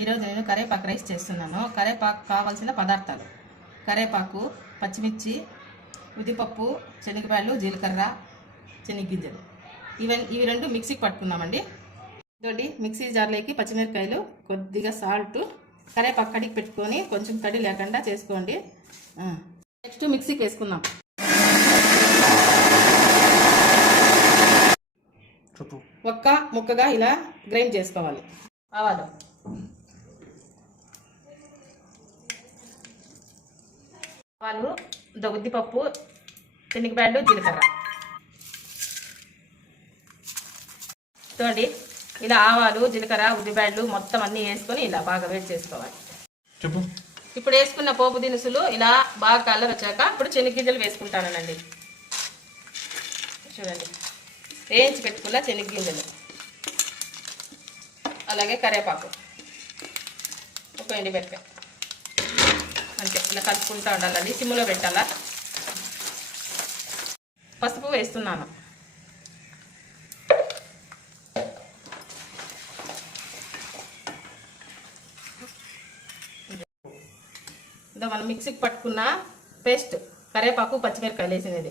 ఈరోజు నేను కరేపాకు రైస్ చేస్తున్నాను. కరేపాకు కావాల్సిన పదార్థాలు. కరేపాకు పచ్చిమిర్చి ఉద్దిపప్పు శనగపాయలు జీలకర్ర శనగగింజలు. ఇవన్నీ ఇవి రెండు మిక్సీకి పట్టుకుందామండి. ఇదండి మిక్సీ జార్లోకి పచ్చిమిరపకాయలు కొద్దిగా సాల్ట్ కరేపాకు కడిగి పెట్టుకొని కొంచెం తడి లేకుండా చేసుకోండి. నెక్స్ట్ మిక్సీకి వేసుకుందాం. ఒక్క ముక్కగా ఇలా గ్రైండ్ చేసుకోవాలి. ఆవాలు. ఆవాలు ఉద్దిపప్పు శనగపాయలు జీలకర్ర. చూడండి ఇలా ఆవాలు జీలకర్ర ఉద్దిపాయలు మొత్తం అన్నీ వేసుకొని ఇలా బాగా వేడి చేసుకోవాలి. చెప్పు. ఇప్పుడు వేసుకున్న పోపు దినుసులు ఇలా బాగా కలర్ వచ్చాక ఇప్పుడు శనగగింజలు వేసుకుంటానండి. చూడండి వేయించి పెట్టుకున్న శనగగింజలు అలాగే కరివేపాకు. ఒక ఎండి అంటే ఇలా కలుపుకుంటూ ఉండాలండి. సిమ్లో పెట్టాలా? పసుపు వేస్తున్నాను. మనం మిక్సీకి పట్టుకున్న పేస్ట్ కరివేపాకు పచ్చిమిరపకాయలు వేసినది.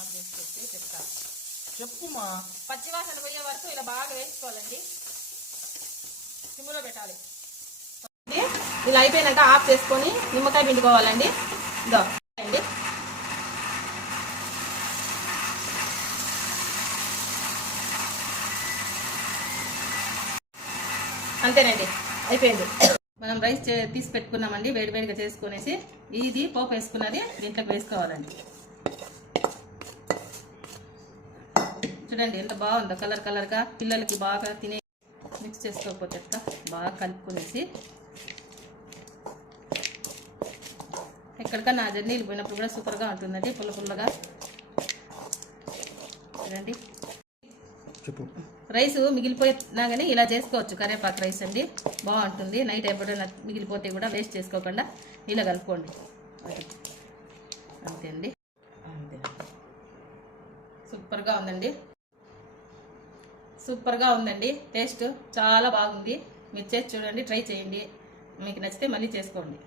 ఆఫ్ చేసి పెట్టి చెప్తా. చెప్పుమా? పచ్చివాసన పోయే వరకు ఇలా బాగా వేసుకోవాలండి సిమ్లో పెట్టాలి. ఇలా అయిపోయినాక ఆఫ్ చేసుకొని నిమ్మకాయ పిండుకోవాలండి. ఇదో. అండి. అంతేనండి. అయిపోయింది. మనం రైస్ చే- తీసి పెట్టుకున్నామండి. వేడివేడిగా చేసుకునేసి ఇది పోపు వేసుకున్నది దీంట్లోకి వేసుకోవాలండి. చూడండి ఎంత బాగుందో కలర్ కలర్గా పిల్లలకి బాగా తినే మిక్స్ చేసుకోకపోతే ఎట్లా? బాగా కలుపుకునేసి ఎక్కడికన్నా జర్నీలు పోయినప్పుడు కూడా సూపర్గా ఉంటుందండి పుల్ల పుల్లగా. చూడండి. రైస్ మిగిలిపోయినా కానీ ఇలా చేసుకోవచ్చు కరేపాకు రైస్ అండి. బాగుంటుంది. నైట్ ఎప్పుడైనా మిగిలిపోతే కూడా వేస్ట్ చేసుకోకుండా ఇలా కలుపుకోండి. అంతే అండి. అంతే సూపర్గా ఉందండి. సూపర్గా ఉందండి. టేస్ట్ చాలా బాగుంది. మీరు చేసి చూడండి ట్రై చేయండి. మీకు నచ్చితే మళ్ళీ చేసుకోండి.